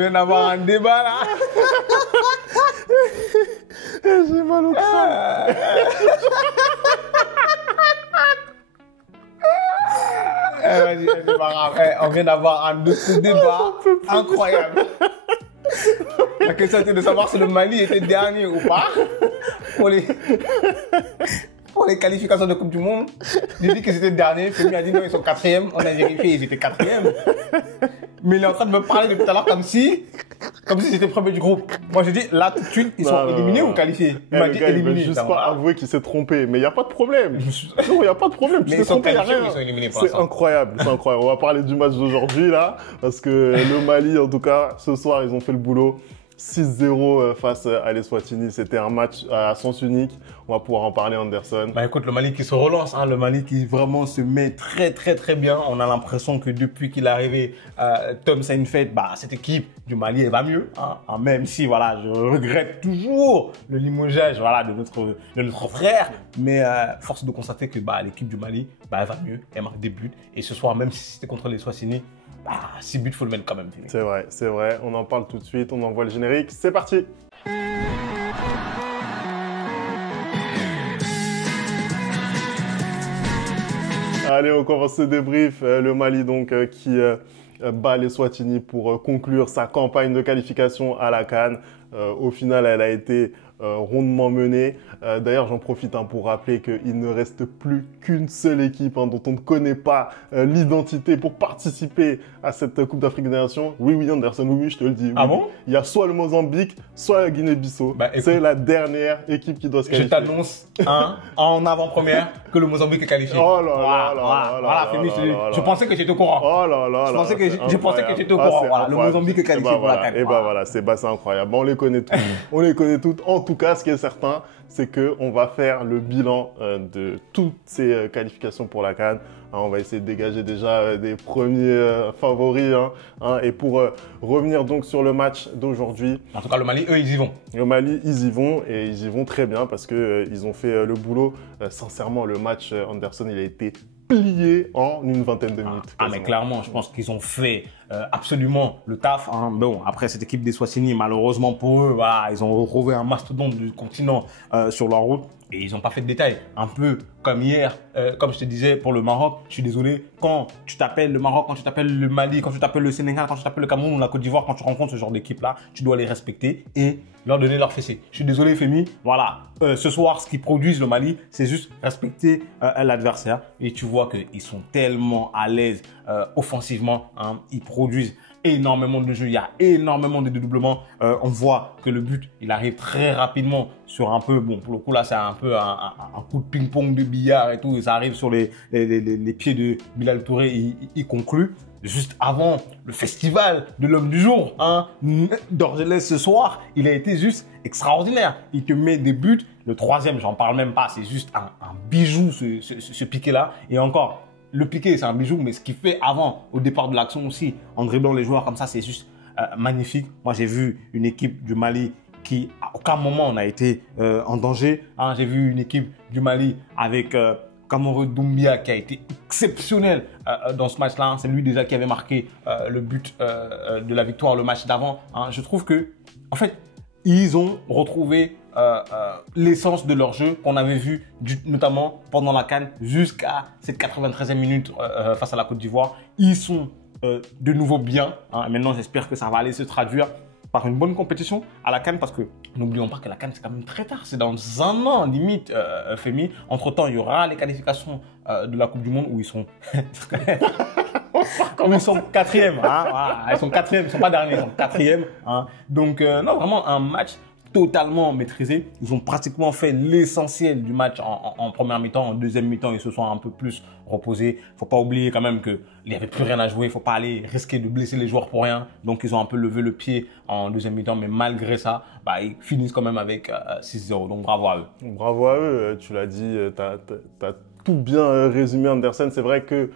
vient d'avoir un débat là. J'ai mal au crâne. Vas-y, c'est pas grave. On vient d'avoir un autre débat incroyable. La question était de savoir si le Mali était dernier ou pas pour les qualifications de Coupe du Monde. J'ai dit qu'ils étaient derniers. Femi a dit non, ils sont quatrième. On a vérifié, ils étaient quatrième. Mais il est en train de me parler depuis tout à l'heure comme si c'était premier du groupe. Moi, j'ai dit là tout de suite, ils sont éliminés ou qualifiés. Il m'a dit éliminés. Il veut juste pas avouer qu'il s'est trompé. Mais il n'y a pas de problème. Non, il n'y a pas de problème. Mais ils sont qualifiés ou ils sont éliminés pour C'est incroyable. C'est incroyable. On va parler du match d'aujourd'hui là. Parce que le Mali, en tout cas, ce soir, ils ont fait le boulot. 6-0 face à l'Eswatini, c'était un match à sens unique. On va pouvoir en parler, Anderson. Bah écoute, le Mali qui se relance, hein, le Mali qui vraiment se met très très très bien. On a l'impression que depuis qu'il est arrivé, Tom Saintfiet, bah cette équipe du Mali elle va mieux. Hein, même si voilà, je regrette toujours le limogeage voilà de notre frère, mais force de constater que bah l'équipe du Mali, bah elle va mieux, elle marque des buts. Et ce soir, même si c'était contre l'Eswatini, 6 buts, faut le mettre quand même. C'est vrai, c'est vrai. On en parle tout de suite. On envoie le générique. C'est parti. Allez, on commence ce débrief. Le Mali, donc, qui bat l'Eswatini pour conclure sa campagne de qualification à la CAN. Au final, elle a été rondement menée. D'ailleurs, j'en profite pour rappeler qu'il ne reste plus qu'une seule équipe dont on ne connaît pas l'identité pour participer à cette Coupe d'Afrique des Nations. Oui, oui, Anderson, oui, je te le dis. Oui, ah bon? Il y a soit le Mozambique, soit la Guinée-Bissau. Bah, c'est la dernière équipe qui doit se qualifier. Je t'annonce en avant-première que le Mozambique est qualifié. Oh là là là là. Femi, je pensais que j'étais au courant. Oh là là. Je pensais que j'étais au courant. Voilà, le Mozambique est qualifié pour la CAN. Et bah voilà, c'est incroyable. On les connaît tous. On les connaît toutes. En tout cas, ce qui est certain, c'est qu'on va faire le bilan de toutes ces qualifications pour la CAN. On va essayer de dégager déjà des premiers favoris. Et pour revenir donc sur le match d'aujourd'hui. En tout cas, le Mali, eux, ils y vont. Le Mali, ils y vont et ils y vont très bien parce qu'ils ont fait le boulot. Sincèrement, le match, Anderson, il a été plié en une vingtaine de minutes. Mais clairement, je pense qu'ils ont fait absolument le taf. Bon, après cette équipe des Swatini, malheureusement pour eux, voilà, ils ont retrouvé un mastodonte du continent sur leur route et ils n'ont pas fait de détails. Un peu comme hier, comme je te disais pour le Maroc, je suis désolé, quand tu t'appelles le Maroc, quand tu t'appelles le Mali, quand tu t'appelles le Sénégal, quand tu t'appelles le Cameroun ou la Côte d'Ivoire, quand tu rencontres ce genre d'équipe-là, tu dois les respecter et leur donner leur fessée. Je suis désolé, Femi, voilà. Ce soir, ce qu'ils produisent le Mali, c'est juste respecter l'adversaire et tu vois qu'ils sont tellement à l'aise offensivement, ils produisent énormément de jeux, il y a énormément de dédoublements. On voit que le but, il arrive très rapidement sur un peu, bon, pour le coup là, c'est un peu un coup de ping-pong de billard et tout, et ça arrive sur les pieds de Bilal Touré, il conclut. Juste avant le festival de l'homme du jour, d'Orgelès ce soir, il a été juste extraordinaire. Il te met des buts. Le troisième, j'en parle même pas, c'est juste un bijou ce piqué-là. Et encore, le piqué, c'est un bijou, mais ce qu'il fait avant, au départ de l'action aussi, en dribblant les joueurs comme ça, c'est juste magnifique. Moi, j'ai vu une équipe du Mali qui, à aucun moment, n'a été en danger. J'ai vu une équipe du Mali avec Kamoro Doumbia qui a été exceptionnel dans ce match-là. C'est lui déjà qui avait marqué le but de la victoire le match d'avant. Je trouve que, en fait, ils ont retrouvé l'essence de leur jeu qu'on avait vu notamment pendant la CAN jusqu'à cette 93e minute face à la Côte d'Ivoire. Ils sont de nouveau bien. Maintenant, j'espère que ça va aller se traduire par une bonne compétition à la CAN parce que n'oublions pas que la CAN c'est quand même très tard, c'est dans un an limite, Femi. Entre-temps, il y aura les qualifications de la Coupe du Monde où ils sont ils sont quatrième, voilà. Ils sont quatrième, ils sont pas derniers, ils sont quatrième. Donc non, vraiment un match totalement maîtrisé. Ils ont pratiquement fait l'essentiel du match en première mi-temps. En deuxième mi-temps, ils se sont un peu plus reposés. Faut pas oublier quand même qu'il n'y avait plus rien à jouer. Faut pas aller risquer de blesser les joueurs pour rien. Donc, ils ont un peu levé le pied en deuxième mi-temps. Mais malgré ça, ils finissent quand même avec 6-0. Donc, bravo à eux. Bravo à eux. Tu l'as dit, t'as tout bien résumé, Anderson. C'est vrai que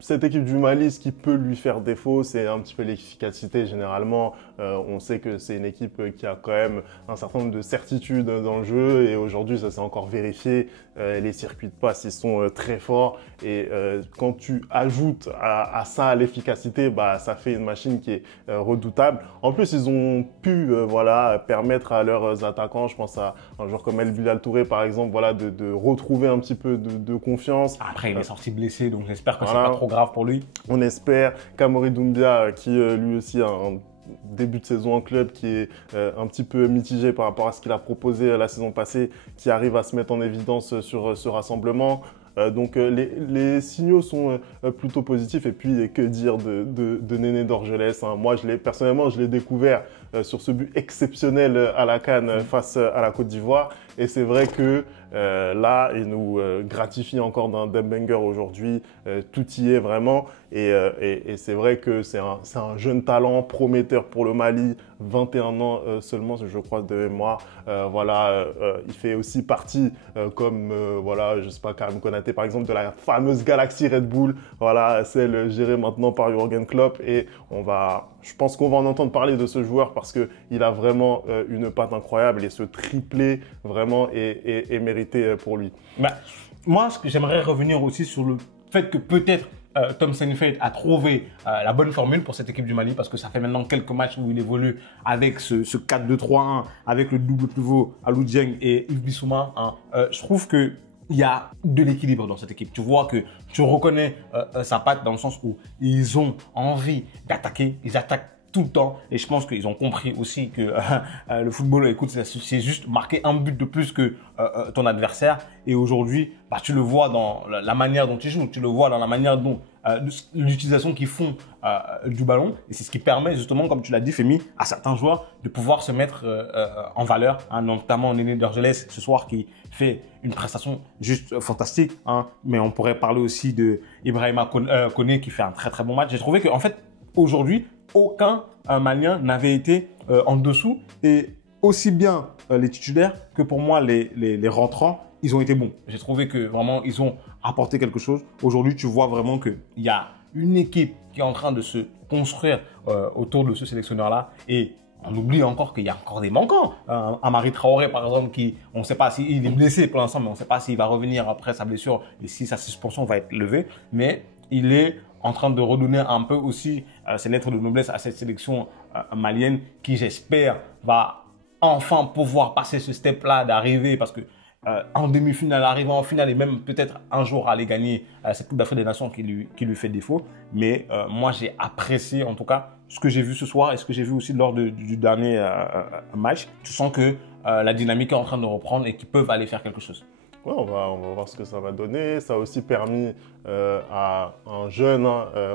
cette équipe du Mali, ce qui peut lui faire défaut, c'est un petit peu l'efficacité généralement. On sait que c'est une équipe qui a quand même un certain nombre de certitudes dans le jeu et aujourd'hui, ça s'est encore vérifié. les circuits de passe, ils sont très forts. Et quand tu ajoutes à ça l'efficacité, bah, ça fait une machine qui est redoutable. En plus, ils ont pu voilà, permettre à leurs attaquants, je pense à un joueur comme El Bilal Touré par exemple, voilà, de retrouver un petit peu de confiance. Après, il est sorti blessé, donc j'espère que Voilà. c'est pas trop grave pour lui. On espère. Kamori Doumbia, qui lui aussi a un début de saison en club qui est un petit peu mitigé par rapport à ce qu'il a proposé la saison passée, qui arrive à se mettre en évidence sur ce rassemblement. Donc les signaux sont plutôt positifs. Et puis que dire de Néné Dorgelès, hein. Moi, personnellement, je l'ai découvert sur ce but exceptionnel à la CAN face à la Côte d'Ivoire. Et c'est vrai que là, il nous gratifie encore d'un banger aujourd'hui. Tout y est vraiment. Et c'est vrai que c'est un jeune talent prometteur pour le Mali, 21 ans seulement, je crois, de mémoire. Voilà, il fait aussi partie, comme voilà, je sais pas, Karim Konaté par exemple, de la fameuse galaxie Red Bull. Voilà, celle gérée maintenant par Jürgen Klopp. Et je pense qu'on va en entendre parler de ce joueur parce que il a vraiment une patte incroyable et ce triplé vraiment est mérité pour lui. Bah, moi, j'aimerais revenir aussi sur le fait que peut-être Tom Saintfiet a trouvé la bonne formule pour cette équipe du Mali parce que ça fait maintenant quelques matchs où il évolue avec ce 4-2-3-1, avec le double pivot Alou Dieng et Yves Bissouma. Hein. Je trouve que il y a de l'équilibre dans cette équipe. Tu vois que tu reconnais sa patte dans le sens où ils ont envie d'attaquer, ils attaquent tout le temps. Et je pense qu'ils ont compris aussi que le football, écoute, c'est juste marquer un but de plus que ton adversaire. Et aujourd'hui, bah, tu le vois dans la manière dont ils jouent, tu le vois dans la manière dont l'utilisation qu'ils font du ballon. Et c'est ce qui permet justement, comme tu l'as dit, Femi, à certains joueurs de pouvoir se mettre en valeur, hein, notamment Néné Dorgelès ce soir qui fait une prestation juste fantastique. Hein. Mais on pourrait parler aussi de Ibrahima Koné qui fait un très très bon match. J'ai trouvé qu'en fait, aujourd'hui, aucun Malien n'avait été en dessous et aussi bien les titulaires que pour moi les rentrants, ils ont été bons. J'ai trouvé que vraiment ils ont apporté quelque chose. Aujourd'hui, tu vois vraiment qu'il y a une équipe qui est en train de se construire autour de ce sélectionneur-là et on oublie encore qu'il y a encore des manquants. Amari Traoré, par exemple, on ne sait pas s'il est blessé pour l'instant, mais on ne sait pas s'il va revenir après sa blessure et si sa suspension va être levée. Mais il est en train de redonner un peu aussi ses lettres de noblesse à cette sélection malienne qui, j'espère, va enfin pouvoir passer ce step-là d'arriver parce que en demi-finale, arriver en finale et même peut-être un jour aller gagner cette Coupe d'Afrique des Nations qui lui fait défaut. Mais moi, j'ai apprécié en tout cas ce que j'ai vu ce soir et ce que j'ai vu aussi lors du dernier match. Tu sens que la dynamique est en train de reprendre et qu'ils peuvent aller faire quelque chose. Ouais, on va voir ce que ça va donner. Ça a aussi permis à un jeune,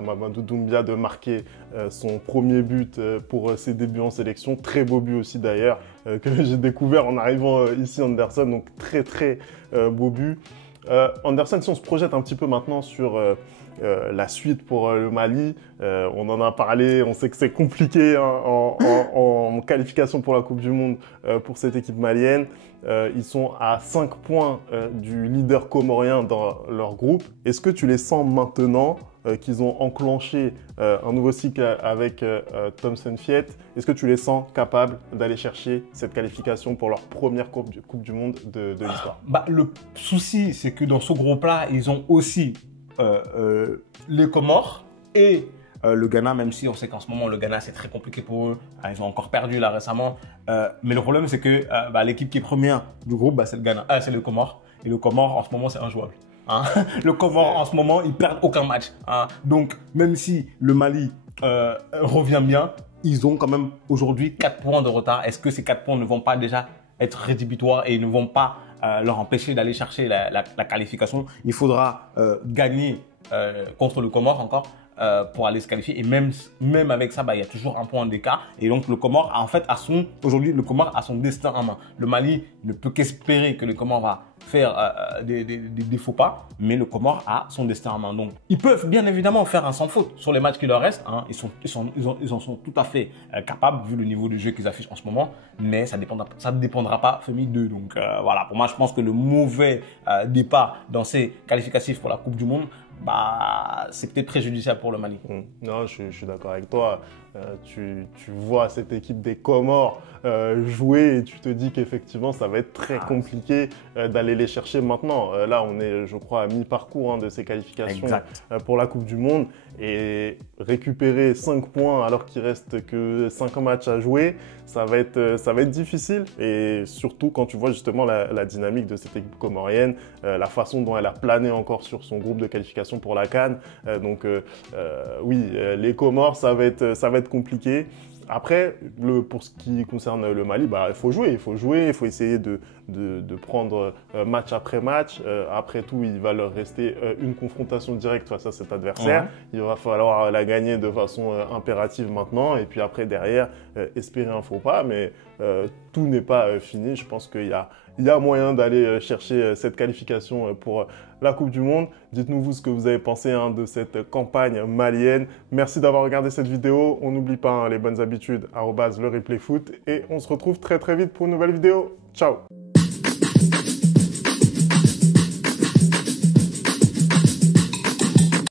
Mamadou Doumbia, de marquer son premier but pour ses débuts en sélection. Très beau but aussi d'ailleurs, que j'ai découvert en arrivant ici Anderson. Donc très très beau but. Anderson, si on se projette un petit peu maintenant sur la suite pour le Mali, on en a parlé, on sait que c'est compliqué hein, en qualification pour la Coupe du Monde pour cette équipe malienne. Ils sont à 5 points du leader comorien dans leur groupe. Est-ce que tu les sens maintenant qu'ils ont enclenché un nouveau cycle avec Tom Saintfiet? Est-ce que tu les sens capables d'aller chercher cette qualification pour leur première Coupe du Monde de l'histoire? Le souci, c'est que dans ce groupe-là, ils ont aussi les Comores et le Ghana, même si on sait qu'en ce moment, le Ghana, c'est très compliqué pour eux. Ils ont encore perdu là récemment. Mais le problème, c'est que l'équipe qui est première du groupe, c'est le Ghana, c'est le Comore. Et le Comore, en ce moment, c'est injouable. Hein. Le Comore, en ce moment, ils perdent aucun match. Hein. Donc, même si le Mali revient bien, ils ont quand même aujourd'hui 4 points de retard. Est-ce que ces 4 points ne vont pas déjà être rédhibitoires et ne vont pas leur empêcher d'aller chercher la qualification? Il faudra gagner contre le Comore encore pour aller se qualifier. Et même avec ça, il y a toujours un point d'écart. Et donc, le Comore, en fait, aujourd'hui, le Comore a son destin en main. Le Mali ne peut qu'espérer que le Comore va faire des faux pas, mais le Comore a son destin en main. Donc, ils peuvent bien évidemment faire un sans faute sur les matchs qui leur restent. Hein. Ils en sont tout à fait capables, vu le niveau de jeu qu'ils affichent en ce moment. Mais ça ne dépendra pas, Femi, d'eux. Donc, voilà, pour moi, je pense que le mauvais départ dans ces qualificatifs pour la Coupe du Monde, c'est peut-être préjudiciable pour le Mali. Non, je suis d'accord avec toi. tu vois cette équipe des Comores jouer et tu te dis qu'effectivement, ça va être très compliqué d'aller les chercher maintenant. Là, on est, je crois, à mi-parcours de ces qualifications pour la Coupe du Monde. Et récupérer 5 points alors qu'il reste que 5 matchs à jouer, ça va être difficile. Et surtout quand tu vois justement la dynamique de cette équipe comorienne, la façon dont elle a plané encore sur son groupe de qualification pour la CAN. Oui, les Comores, ça va être compliqué. Après, pour ce qui concerne le Mali, bah, il faut jouer, il faut essayer de prendre match après match. Après tout, il va leur rester une confrontation directe face à cet adversaire. Ouais. Il va falloir la gagner de façon impérative maintenant. Et puis après, derrière, espérer un faux pas. Mais tout n'est pas fini. Je pense qu'il y a moyen d'aller chercher cette qualification pour la Coupe du Monde. Dites-nous vous ce que vous avez pensé de cette campagne malienne. Merci d'avoir regardé cette vidéo. On n'oublie pas les bonnes habitudes, @lereplayfoot. Et on se retrouve très très vite pour une nouvelle vidéo. Ciao!